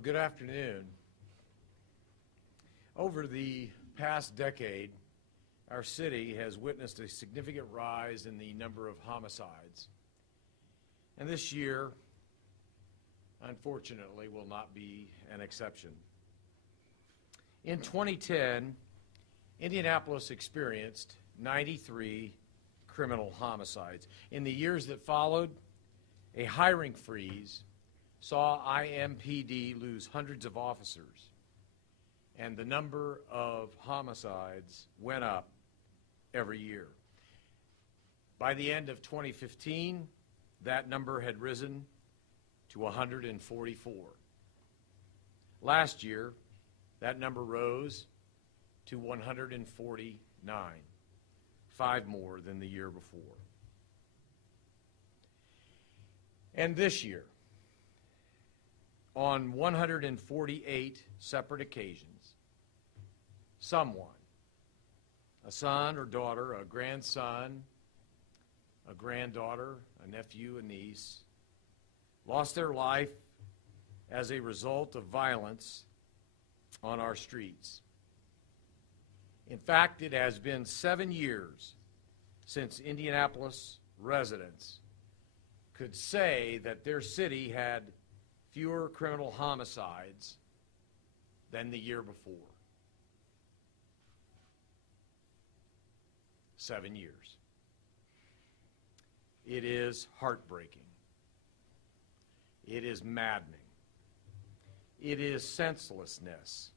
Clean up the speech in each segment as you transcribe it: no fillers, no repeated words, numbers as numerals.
Well, good afternoon. Over the past decade, our city has witnessed a significant rise in the number of homicides. And this year, unfortunately, will not be an exception. In 2010, Indianapolis experienced 93 criminal homicides. In the years that followed, a hiring freeze saw IMPD lose hundreds of officers, and the number of homicides went up every year. By the end of 2015, that number had risen to 144. Last year, that number rose to 149, 5 more than the year before. And this year, on 148 separate occasions, someone, a son or daughter, a grandson, a granddaughter, a nephew, a niece, lost their life as a result of violence on our streets. In fact, it has been 7 years since Indianapolis residents could say that their city had fewer criminal homicides than the year before. 7 years. It is heartbreaking. It is maddening. It is senselessness.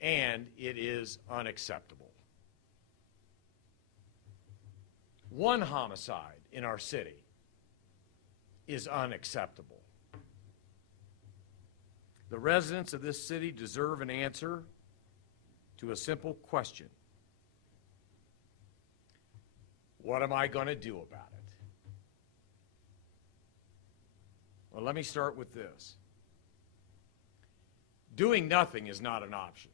And it is unacceptable. One homicide in our city is unacceptable. The residents of this city deserve an answer to a simple question. What am I going to do about it? Well, let me start with this. Doing nothing is not an option.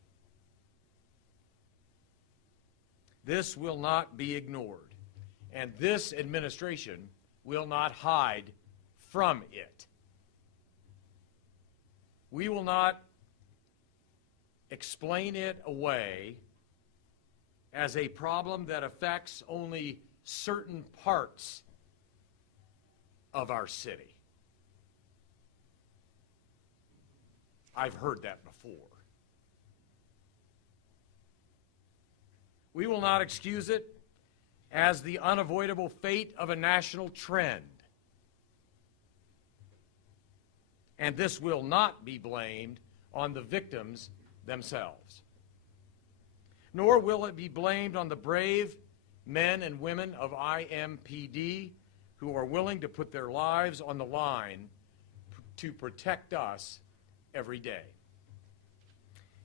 This will not be ignored, and this administration will not hide from it. We will not explain it away as a problem that affects only certain parts of our city. I've heard that before. We will not excuse it as the unavoidable fate of a national trend. And this will not be blamed on the victims themselves. Nor will it be blamed on the brave men and women of IMPD who are willing to put their lives on the line to protect us every day.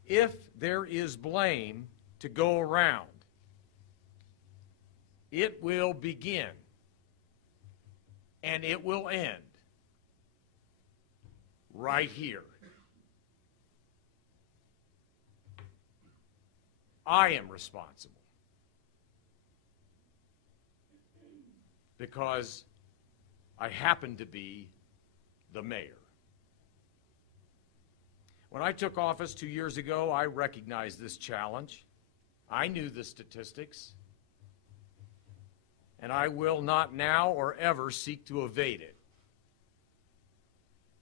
If there is blame to go around, it will begin and it will end right here. I am responsible because I happen to be the mayor. When I took office 2 years ago, I recognized this challenge. I knew the statistics, and I will not now or ever seek to evade it.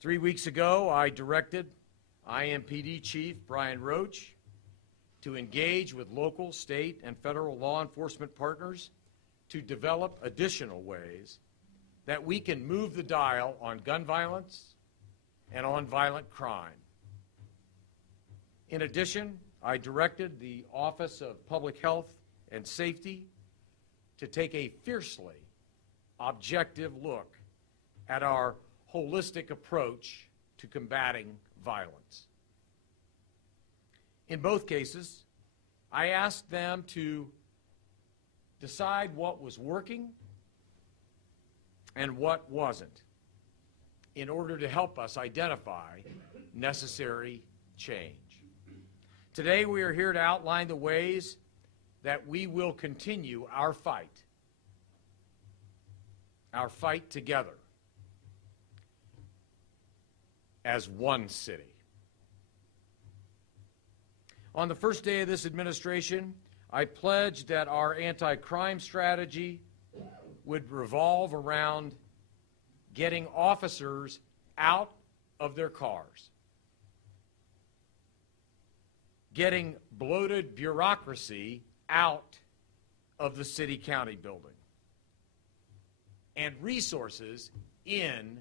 3 weeks ago, I directed IMPD Chief Brian Roach to engage with local, state, and federal law enforcement partners to develop additional ways that we can move the dial on gun violence and on violent crime. In addition, I directed the Office of Public Health and Safety to take a fiercely objective look at our holistic approach to combating violence. In both cases, I asked them to decide what was working and what wasn't in order to help us identify necessary change. Today we are here to outline the ways that we will continue our fight together. as one city. On the first day of this administration, I pledged that our anti-crime strategy would revolve around getting officers out of their cars, getting bloated bureaucracy out of the city-county building, and resources in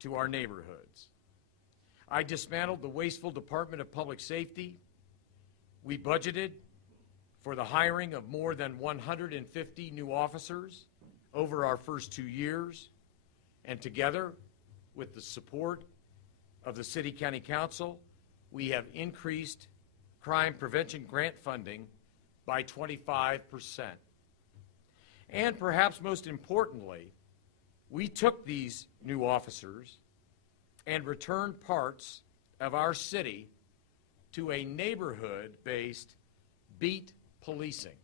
to our neighborhoods. I dismantled the wasteful Department of Public Safety. We budgeted for the hiring of more than 150 new officers over our first 2 years, and together with the support of the City County Council, we have increased crime prevention grant funding by 25%. And perhaps most importantly, we took these new officers and returned parts of our city to a neighborhood-based beat policing.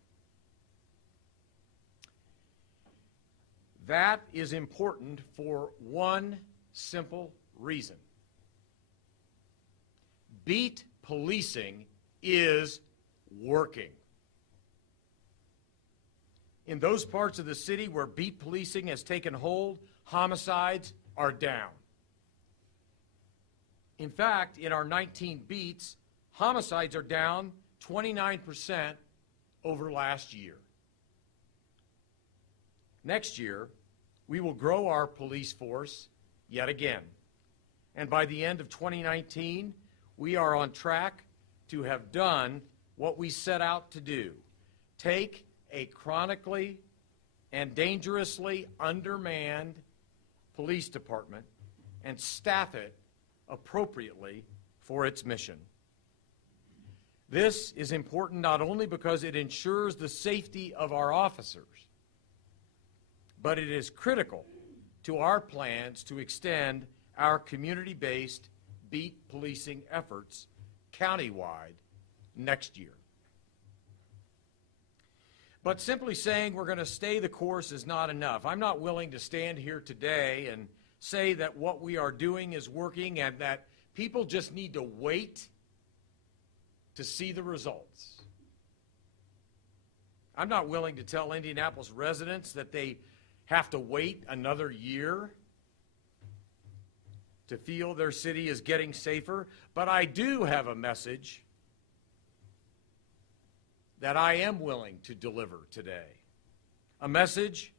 That is important for one simple reason. Beat policing is working. In those parts of the city where beat policing has taken hold, homicides are down. In fact, in our 19 beats, homicides are down 29% over last year. Next year, we will grow our police force yet again. And by the end of 2019, we are on track to have done what we set out to do: take a chronically and dangerously undermanned police department and staff it appropriately for its mission. This is important not only because it ensures the safety of our officers, but it is critical to our plans to extend our community-based beat policing efforts countywide next year. But simply saying we're going to stay the course is not enough. I'm not willing to stand here today and say that what we are doing is working and that people just need to wait to see the results. I'm not willing to tell Indianapolis residents that they have to wait another year to feel their city is getting safer, but I do have a message that I am willing to deliver today. A message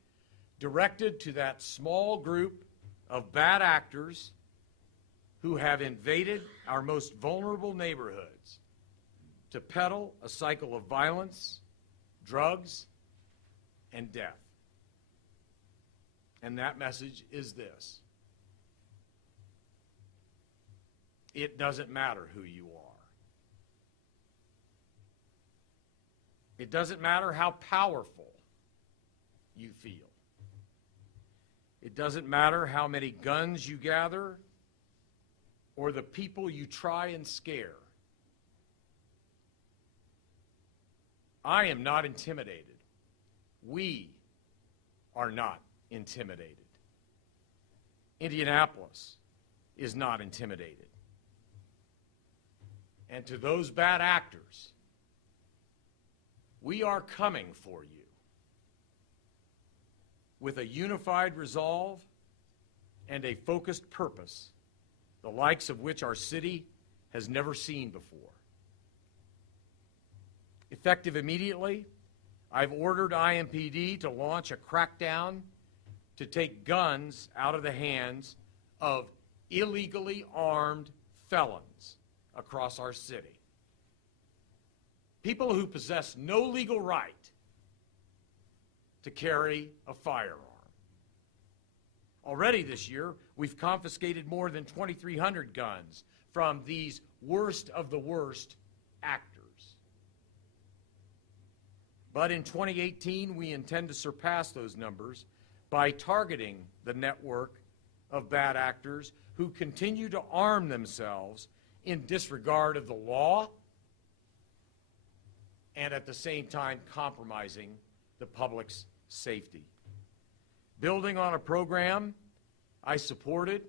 directed to that small group of bad actors who have invaded our most vulnerable neighborhoods to peddle a cycle of violence, drugs, and death. And that message is this: it doesn't matter who you are. It doesn't matter how powerful you feel. It doesn't matter how many guns you gather or the people you try and scare. I am not intimidated. We are not intimidated. Indianapolis is not intimidated. And to those bad actors, we are coming for you with a unified resolve and a focused purpose, the likes of which our city has never seen before. Effective immediately, I've ordered IMPD to launch a crackdown to take guns out of the hands of illegally armed felons across our city. People who possess no legal right to carry a firearm. Already this year, we've confiscated more than 2,300 guns from these worst of the worst actors. But in 2018, we intend to surpass those numbers by targeting the network of bad actors who continue to arm themselves in disregard of the law and at the same time compromising the public's safety. Building on a program I supported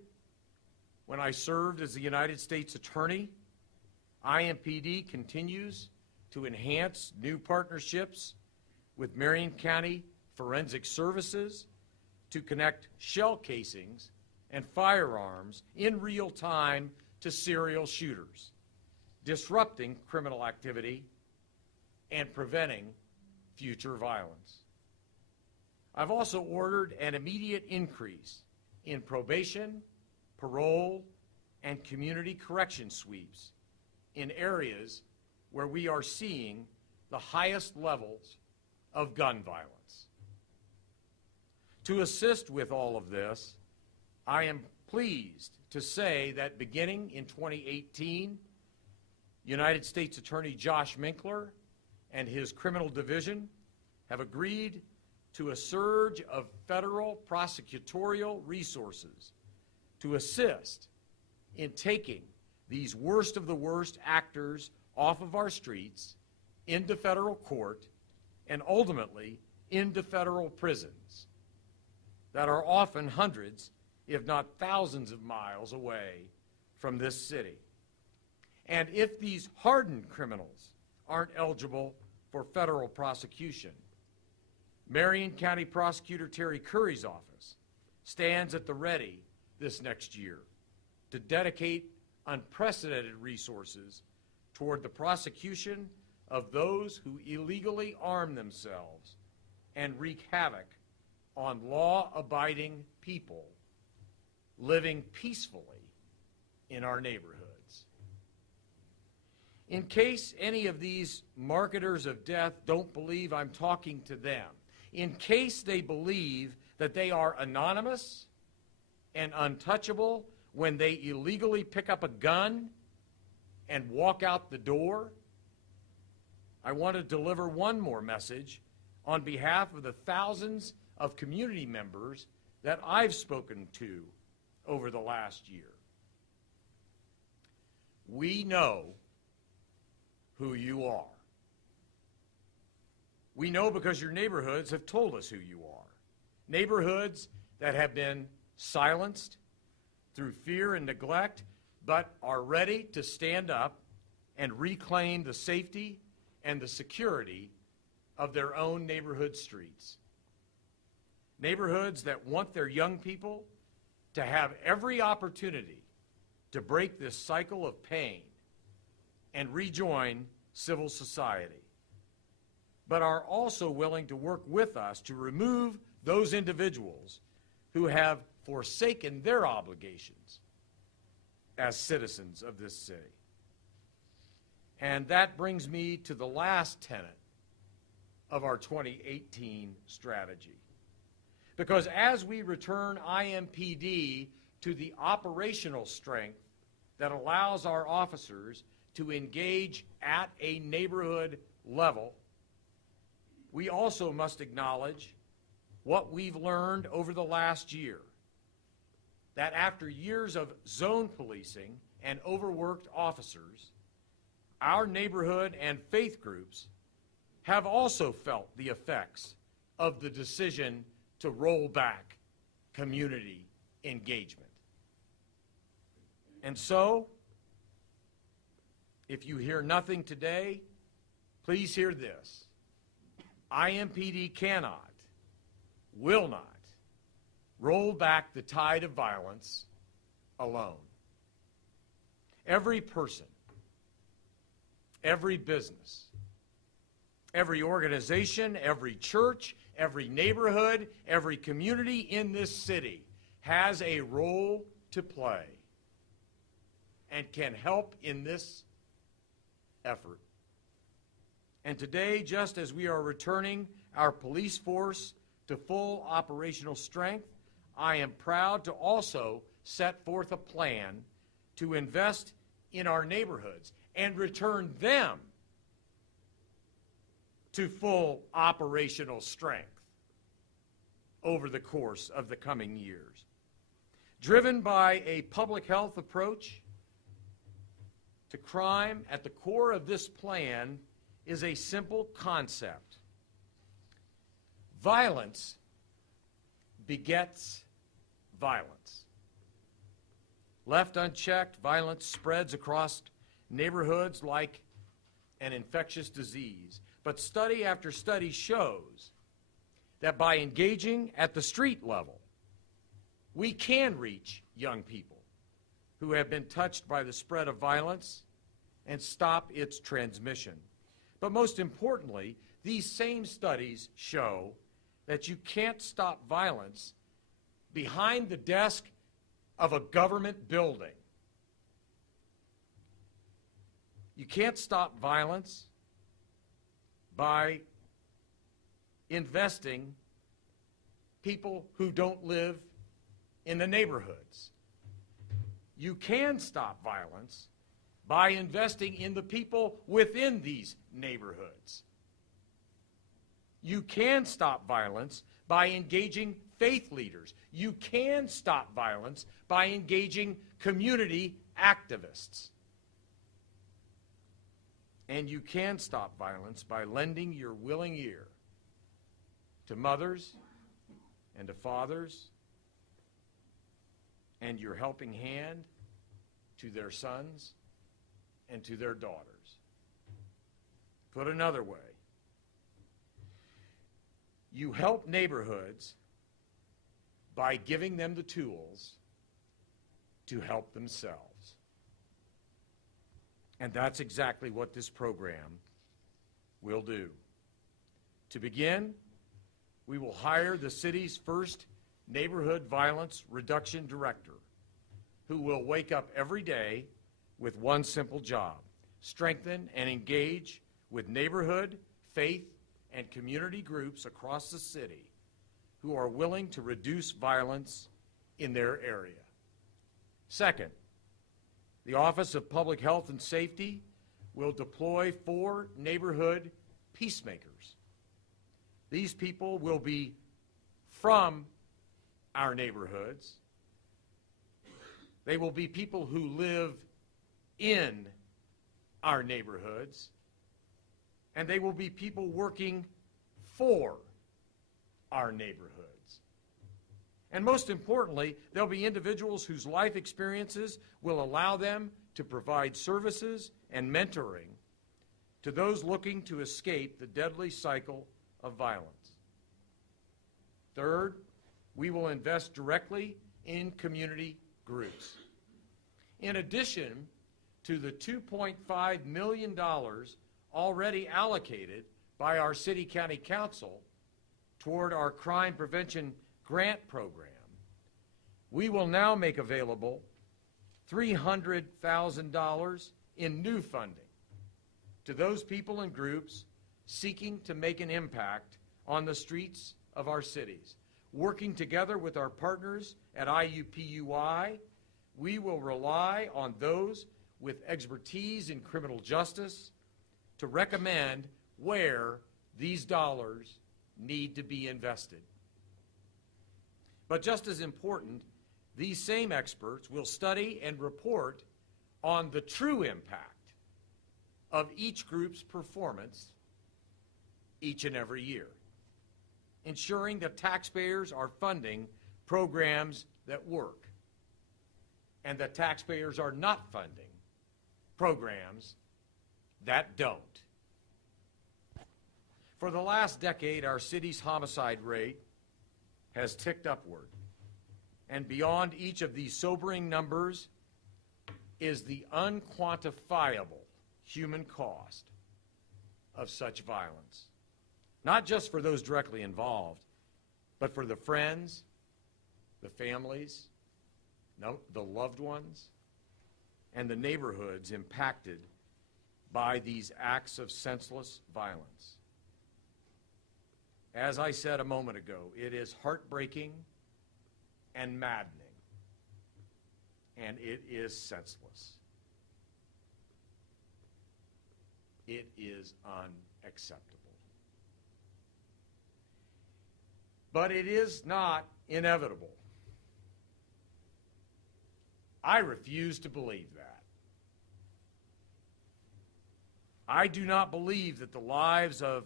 when I served as the United States Attorney, IMPD continues to enhance new partnerships with Marion County Forensic Services to connect shell casings and firearms in real time to serial shooters, disrupting criminal activity and preventing future violence. I've also ordered an immediate increase in probation, parole, and community correction sweeps in areas where we are seeing the highest levels of gun violence. To assist with all of this, I am pleased to say that beginning in 2018, United States Attorney Josh Minkler and his criminal division have agreed to a surge of federal prosecutorial resources to assist in taking these worst of the worst actors off of our streets into federal court and ultimately into federal prisons that are often hundreds, if not thousands of miles away from this city. And if these hardened criminals aren't eligible for federal prosecution, Marion County Prosecutor Terry Curry's office stands at the ready this next year to dedicate unprecedented resources toward the prosecution of those who illegally arm themselves and wreak havoc on law-abiding people living peacefully in our neighborhoods. In case any of these marketers of death don't believe I'm talking to them, in case they believe that they are anonymous and untouchable when they illegally pick up a gun and walk out the door, I want to deliver one more message on behalf of the thousands of community members that I've spoken to over the last year. We know who you are. We know because your neighborhoods have told us who you are. Neighborhoods that have been silenced through fear and neglect, but are ready to stand up and reclaim the safety and the security of their own neighborhood streets. Neighborhoods that want their young people to have every opportunity to break this cycle of pain and rejoin civil society, but are also willing to work with us to remove those individuals who have forsaken their obligations as citizens of this city. And that brings me to the last tenet of our 2018 strategy. Because as we return IMPD to the operational strength that allows our officers to engage at a neighborhood level, we also must acknowledge what we've learned over the last year, that after years of zone policing and overworked officers, our neighborhood and faith groups have also felt the effects of the decision to roll back community engagement. And so, if you hear nothing today, please hear this. IMPD cannot, will not, roll back the tide of violence alone. Every person, every business, every organization, every church, every neighborhood, every community in this city has a role to play and can help in this effort. And today, just as we are returning our police force to full operational strength, I am proud to also set forth a plan to invest in our neighborhoods and return them to full operational strength over the course of the coming years. Driven by a public health approach to crime, at the core of this plan is a simple concept. Violence begets violence. Left unchecked, violence spreads across neighborhoods like an infectious disease. But study after study shows that by engaging at the street level, we can reach young people who have been touched by the spread of violence and stop its transmission. But most importantly, these same studies show that you can't stop violence behind the desk of a government building. You can't stop violence by investing people who don't live in the neighborhoods. You can stop violence by investing in the people within these neighborhoods. You can stop violence by engaging faith leaders. You can stop violence by engaging community activists. And you can stop violence by lending your willing ear to mothers and to fathers, and your helping hand to their sons and to their daughters. Put another way, you help neighborhoods by giving them the tools to help themselves. And that's exactly what this program will do. To begin, we will hire the city's first neighborhood violence reduction director, who will wake up every day with one simple job: strengthen and engage with neighborhood, faith, and community groups across the city who are willing to reduce violence in their area. Second, the Office of Public Health and Safety will deploy 4 neighborhood peacemakers. These people will be from our neighborhoods. They will be people who live in our neighborhoods, and they will be people working for our neighborhoods. And most importantly, there'll be individuals whose life experiences will allow them to provide services and mentoring to those looking to escape the deadly cycle of violence. Third, we will invest directly in community groups. In addition to the $2.5 million already allocated by our City County Council toward our crime prevention grant program, we will now make available $300,000 in new funding to those people and groups seeking to make an impact on the streets of our cities. Working together with our partners at IUPUI, we will rely on those with expertise in criminal justice to recommend where these dollars need to be invested. But just as important, these same experts will study and report on the true impact of each group's performance each and every year, ensuring that taxpayers are funding programs that work and that taxpayers are not funding programs that don't. For the last decade, our city's homicide rate has ticked upward. And beyond each of these sobering numbers is the unquantifiable human cost of such violence. Not just for those directly involved, but for the friends, the families, the loved ones, and the neighborhoods impacted by these acts of senseless violence. As I said a moment ago, it is heartbreaking and maddening, and it is senseless. It is unacceptable. But it is not inevitable. I refuse to believe that. I do not believe that the lives of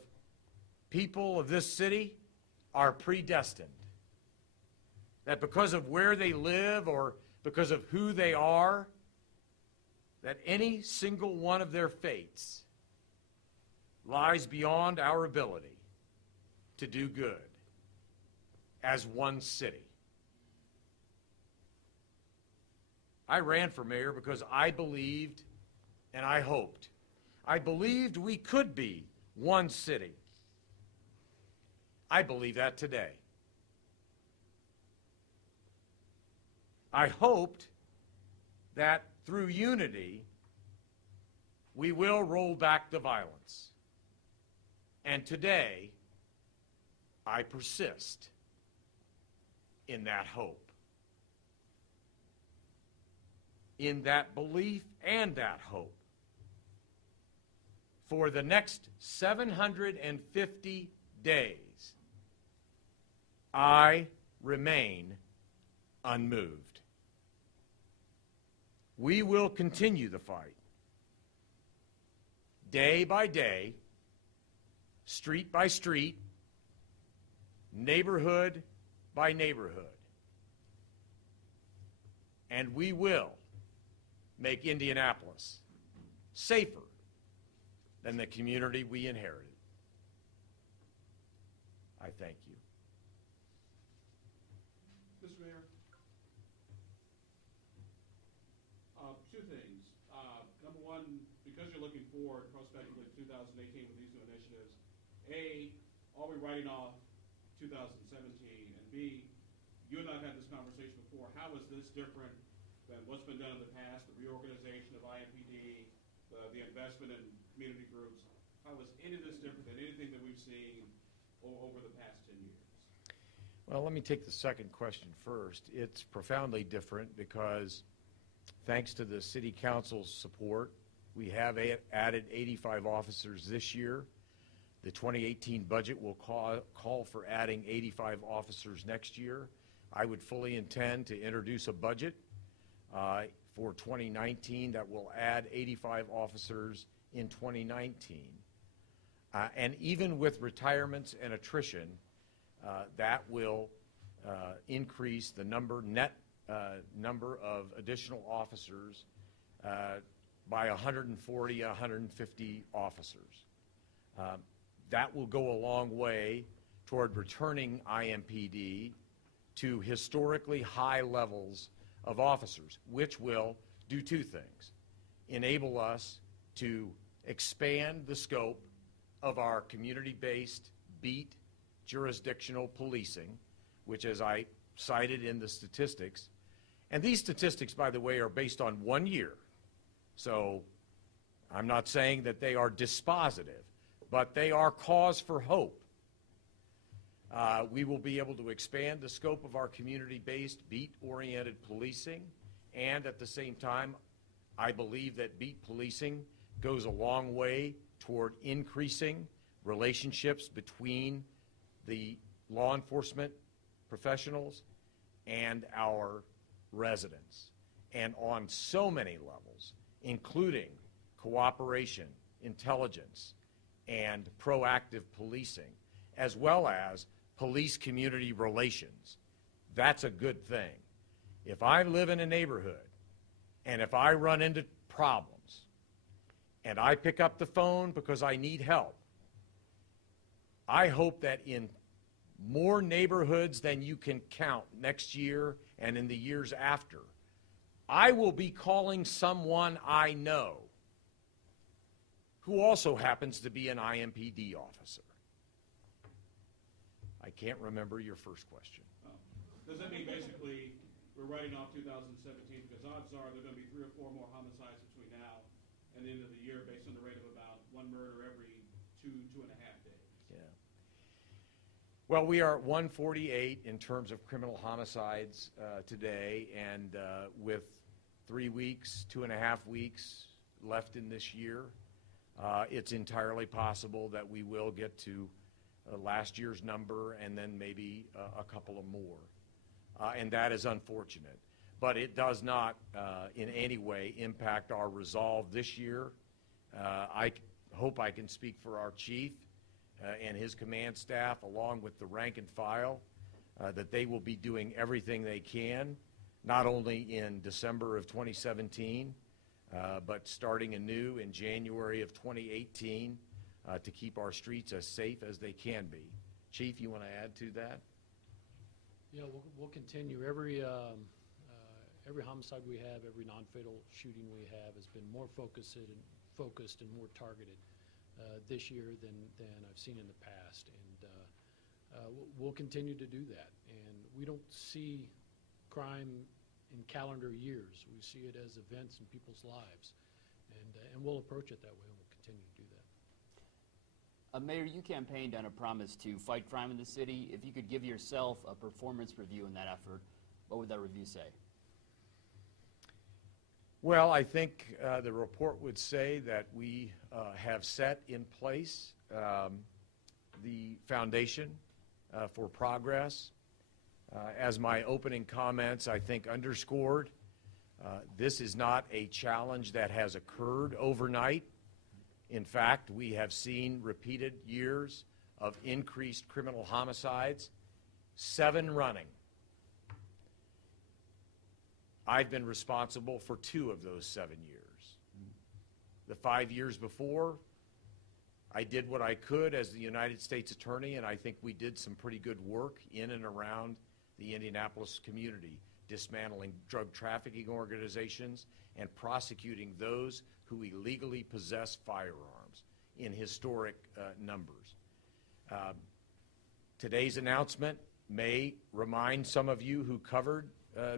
people of this city are predestined. That because of where they live or because of who they are, that any single one of their fates lies beyond our ability to do good as one city. I ran for mayor because I believed and I hoped. I believed we could be one city. I believe that today. I hoped that through unity, we will roll back the violence. And today, I persist in that hope, in that belief and that hope. For the next 750 days, I remain unmoved. We will continue the fight, day by day, street by street, neighborhood by neighborhood. And we will make Indianapolis safer than the community we inherited. I thank you. Mr. Mayor, two things. Number one, because you're looking forward prospectively to 2018 with these new initiatives, A, are we writing off 2017? And B, you and I have had this conversation before. How is this different than what's been done in the past, the reorganization of IMPD, the investment in community groups? How is any of this different than anything that we've seen over the past 10 years? Well, let me take the second question first. It's profoundly different because thanks to the City Council's support, we have added 85 officers this year. The 2018 budget will call for adding 85 officers next year. I would fully intend to introduce a budget for 2019 that will add 85 officers in 2019. And even with retirements and attrition, that will increase the net number of additional officers by 140, 150 officers. That will go a long way toward returning IMPD to historically high levels of officers, which will do two things: enable us to expand the scope of our community-based beat jurisdictional policing, which, as I cited in the statistics, and these statistics, by the way, are based on 1 year. So I'm not saying that they are dispositive, but they are cause for hope. We will be able to expand the scope of our community-based beat-oriented policing, and at the same time, I believe that beat policing goes a long way toward increasing relationships between the law enforcement professionals and our residents, and on so many levels, including cooperation, intelligence, and proactive policing, as well as police-community relations. That's a good thing. If I live in a neighborhood and if I run into problems and I pick up the phone because I need help, I hope that in more neighborhoods than you can count next year and in the years after, I will be calling someone I know who also happens to be an IMPD officer. I can't remember your first question. Does that mean basically we're writing off 2017 because odds are there are going to be 3 or 4 more homicides between now and the end of the year based on the rate of about 1 murder every 2.5 days? Yeah. Well, we are at 148 in terms of criminal homicides today, and with 3 weeks, 2.5 weeks left in this year, it's entirely possible that we will get to last year's number and then maybe a couple of more. And that is unfortunate. But it does not in any way impact our resolve this year. I hope I can speak for our chief and his command staff, along with the rank and file, that they will be doing everything they can, not only in December of 2017, but starting anew in January of 2018 to keep our streets as safe as they can be. Chief, you want to add to that? Yeah, we'll continue. Every homicide we have, every non-fatal shooting we have has been more focused and more targeted this year than I've seen in the past. And we'll continue to do that. And we don't see crime in calendar years. We see it as events in people's lives. And we'll approach it that way, and we'll continue to do that. Mayor, you campaigned on a promise to fight crime in the city. If you could give yourself a performance review in that effort, what would that review say? Well, I think the report would say that we have set in place the foundation for progress. As my opening comments, I think, underscored, this is not a challenge that has occurred overnight. In fact, we have seen repeated years of increased criminal homicides, 7 running. I've been responsible for 2 of those 7 years. The 5 years before, I did what I could as the United States Attorney, and I think we did some pretty good work in and around the Indianapolis community, dismantling drug trafficking organizations and prosecuting those who illegally possess firearms in historic numbers. Today's announcement may remind some of you who covered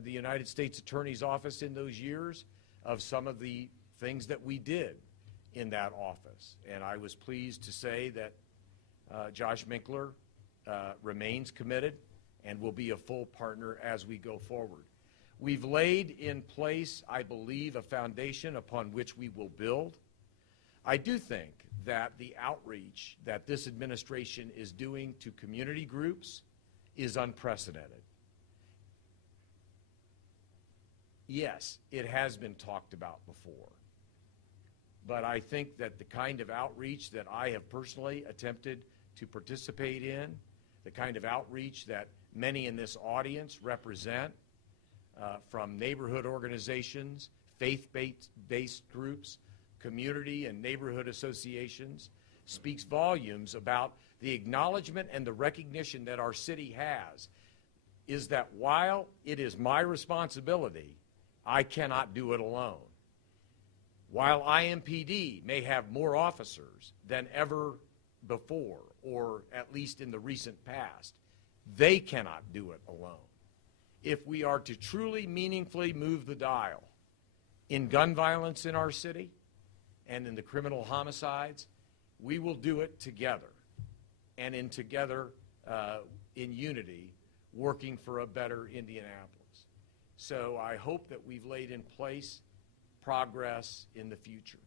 the United States Attorney's Office in those years of some of the things that we did in that office. And I was pleased to say that Josh Minkler remains committed and will be a full partner as we go forward. We've laid in place, I believe, a foundation upon which we will build. I do think that the outreach that this administration is doing to community groups is unprecedented. Yes, it has been talked about before, but I think that the kind of outreach that I have personally attempted to participate in, the kind of outreach that many in this audience represent, from neighborhood organizations, faith-based groups, community and neighborhood associations, speaks volumes about the acknowledgement and the recognition that our city has, is that while it is my responsibility, I cannot do it alone. While IMPD may have more officers than ever before, or at least in the recent past, they cannot do it alone. If we are to truly meaningfully move the dial in gun violence in our city and in the criminal homicides, we will do it together, and in unity, working for a better Indianapolis. So I hope that we've laid in place progress in the future.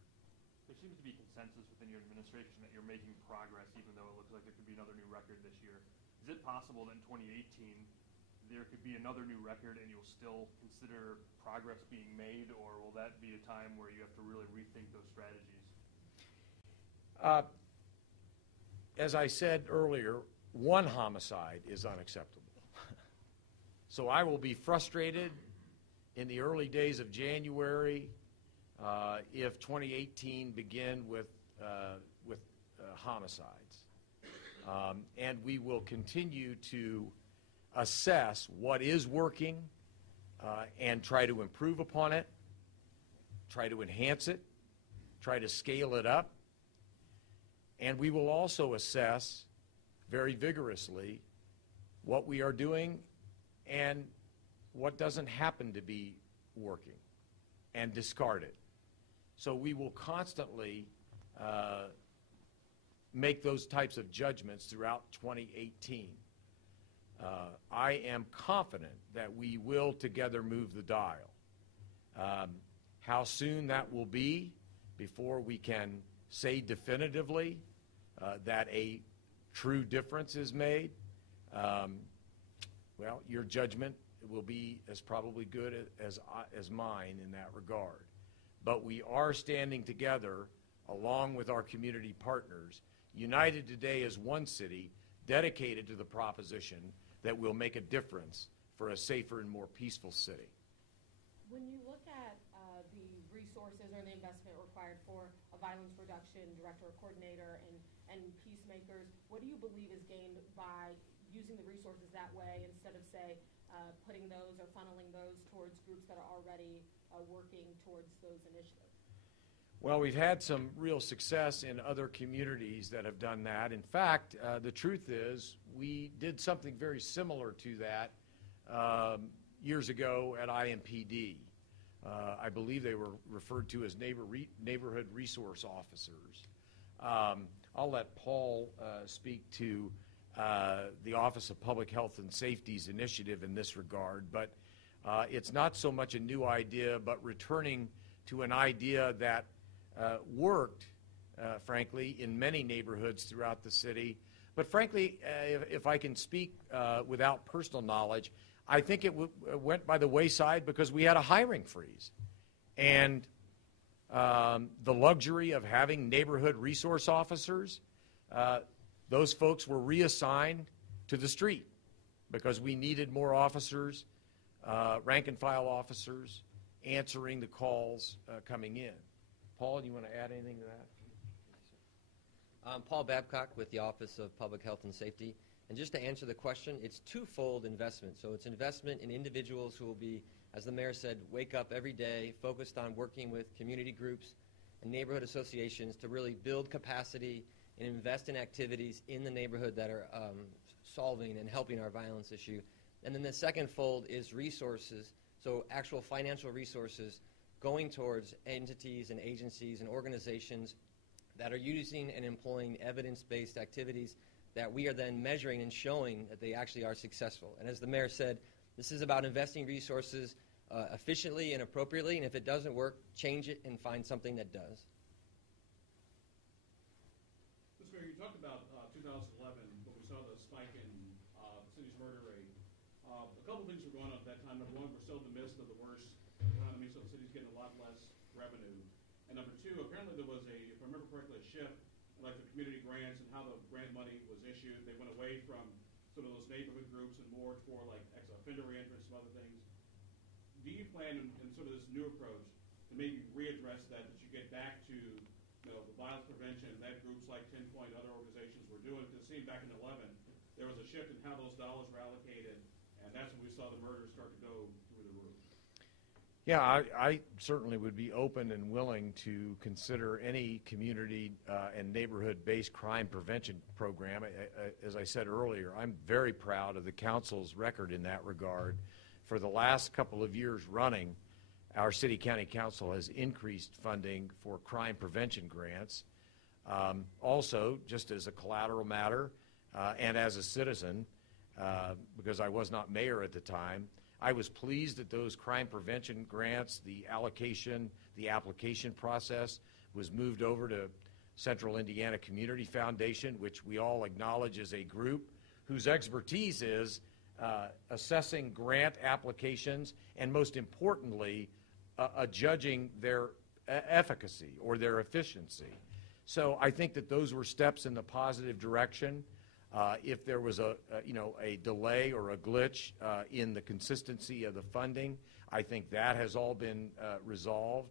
There seems to be consensus within your administration that you're making progress, even though it looks like there could be another new record this year. Is it possible that in 2018 there could be another new record and you'll still consider progress being made, or will that be a time where you have to really rethink those strategies? As I said earlier, one homicide is unacceptable. So I will be frustrated in the early days of January if 2018 begin with homicides. And we will continue to assess what is working and try to improve upon it, try to enhance it, try to scale it up. And we will also assess very vigorously what we are doing and what doesn't happen to be working, and discard it. So we will constantly make those types of judgments throughout 2018. I am confident that we will together move the dial. How soon that will be before we can say definitively that a true difference is made, well, your judgment will be as probably good as mine in that regard. But we are standing together along with our community partners, united today as one city, dedicated to the proposition that will make a difference for a safer and more peaceful city. When you look at the resources or the investment required for a violence reduction director or coordinator and peacemakers, what do you believe is gained by using the resources that way instead of, say, putting those or funneling those towards groups that are already working towards those initiatives? Well, we've had some real success in other communities that have done that. In fact, the truth is we did something very similar to that years ago at IMPD. I believe they were referred to as neighborhood resource officers. I'll let Paul speak to the Office of Public Health and Safety's initiative in this regard, but it's not so much a new idea, but returning to an idea that worked, frankly, in many neighborhoods throughout the city. But frankly, if I can speak without personal knowledge, I think it went by the wayside because we had a hiring freeze. And the luxury of having neighborhood resource officers, those folks were reassigned to the street because we needed more officers, rank and file officers, answering the calls coming in. Paul, do you want to add anything to that? I'm Paul Babcock with the Office of Public Health and Safety. And just to answer the question, it's twofold investment. So it's investment in individuals who will be, as the mayor said, wake up every day focused on working with community groups and neighborhood associations to really build capacity and invest in activities in the neighborhood that are solving and helping our violence issue. And then the second fold is resources, so actual financial resources going towards entities and agencies and organizations that are using and employing evidence-based activities that we are then measuring and showing that they actually are successful. And as the mayor said, this is about investing resources efficiently and appropriately, and if it doesn't work, change it and find something that does. Mr. Mayor, you talked about 2011 when we saw the spike in the city's murder rate. A couple things were going on at that time. Number one, we're still in the midst of the worst economy, so the city's getting a lot less revenue. And number two, apparently there was if I remember correctly, a shift in like the community grants and how the grant money was issued. They went away from sort of those neighborhood groups and more toward like ex-offender reentrance and other things. Do you plan in sort of this new approach to maybe readdress that you get back to the violence prevention that groups like 10 Point and other organizations were doing? Because it seemed back in 11 there was a shift in how those dollars were allocated, and that's when we saw the murders start to go through the roof. Yeah, I certainly would be open and willing to consider any community and neighborhood-based crime prevention program. As I said earlier, I'm very proud of the council's record in that regard. For the last couple of years running, our city-county council has increased funding for crime prevention grants. Also, just as a collateral matter and as a citizen, because I was not mayor at the time, I was pleased that those crime prevention grants, the application process was moved over to Central Indiana Community Foundation, which we all acknowledge is a group whose expertise is assessing grant applications and, most importantly, judging their efficacy or their efficiency. So I think that those were steps in the positive direction. If there was a delay or a glitch in the consistency of the funding, I think that has all been resolved.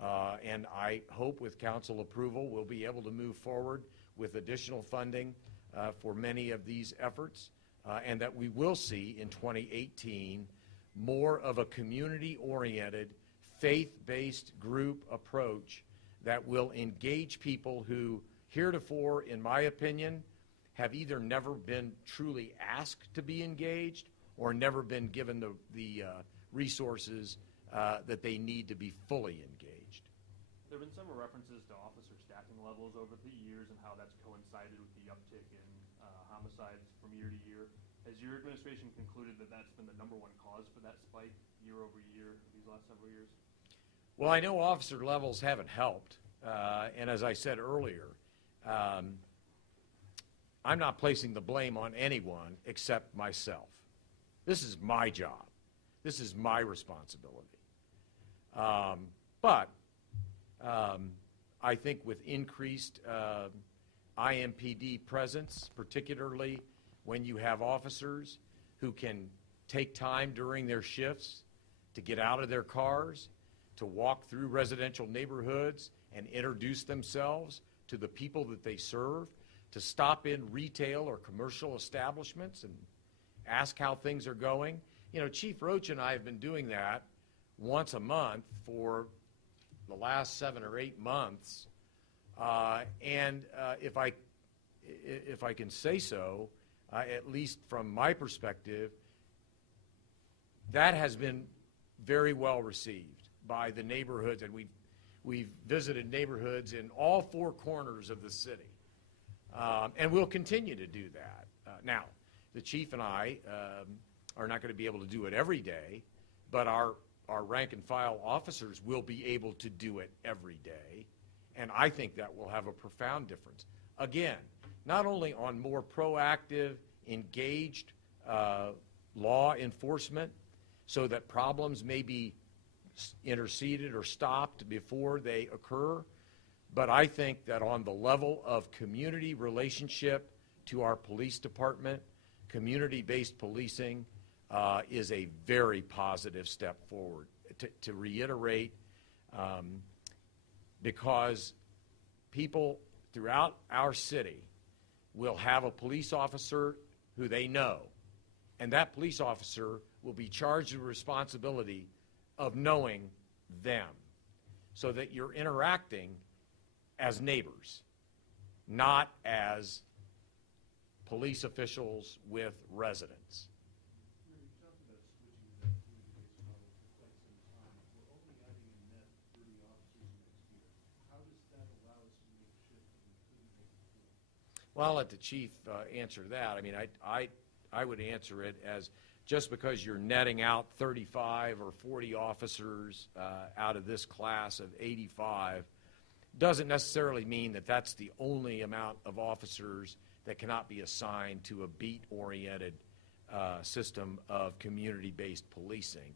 And I hope with council approval we'll be able to move forward with additional funding for many of these efforts, and that we will see in 2018 more of a community-oriented, faith-based group approach that will engage people who heretofore, in my opinion, have either never been truly asked to be engaged or never been given the resources that they need to be fully engaged. There have been several references to officer staffing levels over the years and how that's coincided with the uptick in homicides from year to year. Has your administration concluded that that's been the number one cause for that spike year over year these last several years? Well, I know officer levels haven't helped, and as I said earlier, I'm not placing the blame on anyone except myself. This is my job. This is my responsibility. But I think with increased IMPD presence, particularly when you have officers who can take time during their shifts to get out of their cars, to walk through residential neighborhoods and introduce themselves to the people that they serve, to stop in retail or commercial establishments and ask how things are going. You know, Chief Roach and I have been doing that once a month for the last 7 or 8 months. If I can say so, at least from my perspective, that has been very well received by the neighborhoods, and we've visited neighborhoods in all 4 corners of the city, and we'll continue to do that. Now, the chief and I are not going to be able to do it every day, but our rank and file officers will be able to do it every day, and I think that will have a profound difference. Again, not only on more proactive, engaged law enforcement so that problems may be interceded or stopped before they occur, but I think that on the level of community relationship to our police department, community-based policing is a very positive step forward. To reiterate, because people throughout our city will have a police officer who they know, and that police officer will be charged with responsibility of knowing them, so that you're interacting as neighbors, not as police officials with residents. You talked about switching to that community-based model for quite some time. We're only adding a net 30 officers next year. How does that allow us to make a shift that we couldn't make before? Well, I'll let the chief answer that. I mean, I would answer it as just because you're netting out 35 or 40 officers out of this class of 85 doesn't necessarily mean that that's the only amount of officers that cannot be assigned to a beat-oriented system of community-based policing.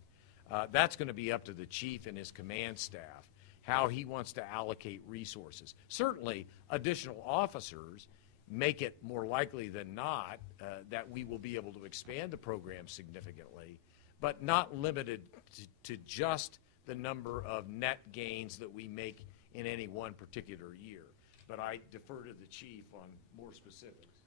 That's going to be up to the chief and his command staff, how he wants to allocate resources. Certainly, additional officers make it more likely than not that we will be able to expand the program significantly, but not limited to just the number of net gains that we make in any one particular year. But I defer to the chief on more specifics.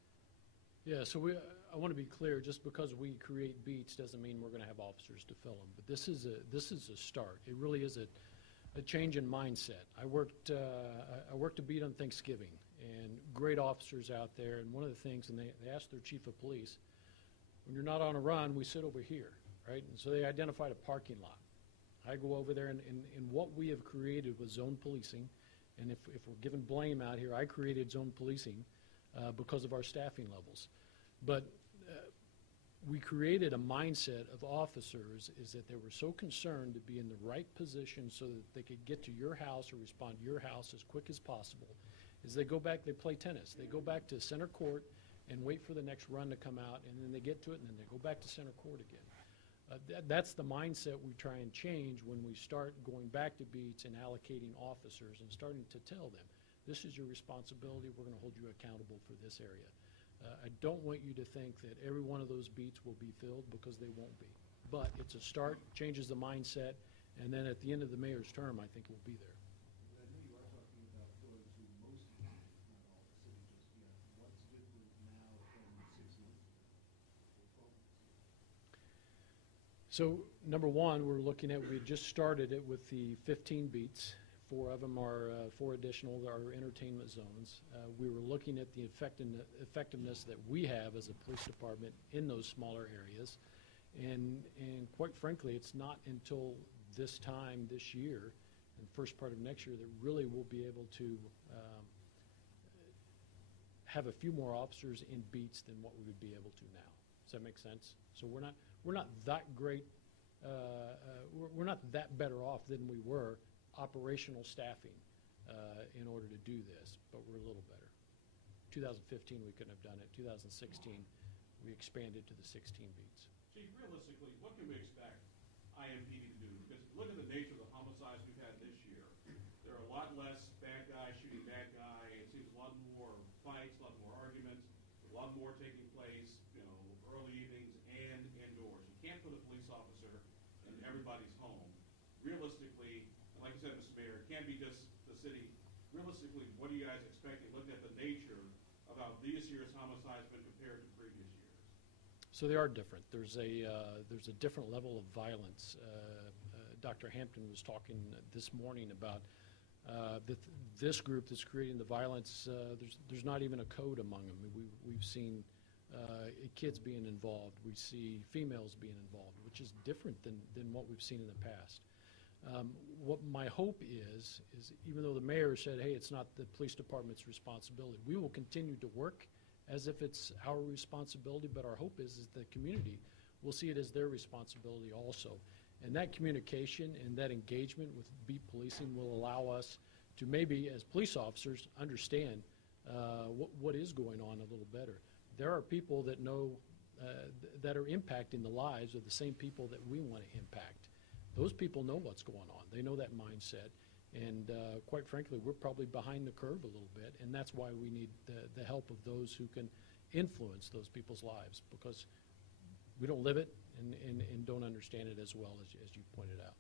Yeah, so I want to be clear, just because we create beats doesn't mean we're going to have officers to fill them. But this is a start. It really is a change in mindset. I worked a beat on Thanksgiving, and great officers out there. And one of the things, and they asked their chief of police, when you're not on a run, we sit over here, right? And so they identified a parking lot. I go over there, and what we have created was zone policing. And if we're giving blame out here, I created zone policing because of our staffing levels. But we created a mindset of officers is that they were so concerned to be in the right position so that they could get to your house or respond to your house as quick as possible. Is they go back, they play tennis. They go back to center court and wait for the next run to come out, and then they get to it, and then they go back to center court again. That's the mindset we try and change when we start going back to beats and allocating officers and starting to tell them, this is your responsibility, we're going to hold you accountable for this area. I don't want you to think that every one of those beats will be filled, because they won't be. But it's a start, changes the mindset, and then at the end of the mayor's term, I think we'll be there. I know you are talking about going to most of the cities, not all the cities just yet. What's different now from 6 months ago? So number one, we're looking at, we just started it with the 15 beats. 4 of them are, 4 additional are entertainment zones. We were looking at the effectiveness that we have as a police department in those smaller areas. And quite frankly, it's not until this time this year and first part of next year that really we'll be able to have a few more officers in beats than what we would be able to now. Does that make sense? So we're not that great, we're not that better off than we were operational staffing in order to do this, but we're a little better. 2015 we couldn't have done it. 2016 we expanded to the 16 beats. Chief, realistically, what can we expect IMPD to do? Because look at the nature of the homicides we've had this year. There are a lot less bad guy shooting bad guy. It seems a lot more fights, a lot more arguments, a lot more taking place, early evenings and indoors. You can't put a police officer in everybody's home. can be just the city. Realistically, what are you guys expecting, looking at the nature of how this year's homicides been compared to previous years? So they are different. There's a different level of violence. Dr. Hampton was talking this morning about this group that's creating the violence. There's not even a code among them. We've seen kids being involved. We see females being involved, which is different than what we've seen in the past. What my hope is even though the mayor said, hey, it's not the police department's responsibility, we will continue to work as if it's our responsibility, but our hope is the community will see it as their responsibility also. And that communication and that engagement with beat policing will allow us to maybe, as police officers, understand what is going on a little better. There are people that know that are impacting the lives of the same people that we want to impact. Those people know what's going on. They know that mindset. And quite frankly, we're probably behind the curve a little bit, and that's why we need the help of those who can influence those people's lives, because we don't live it and don't understand it as well as you pointed out.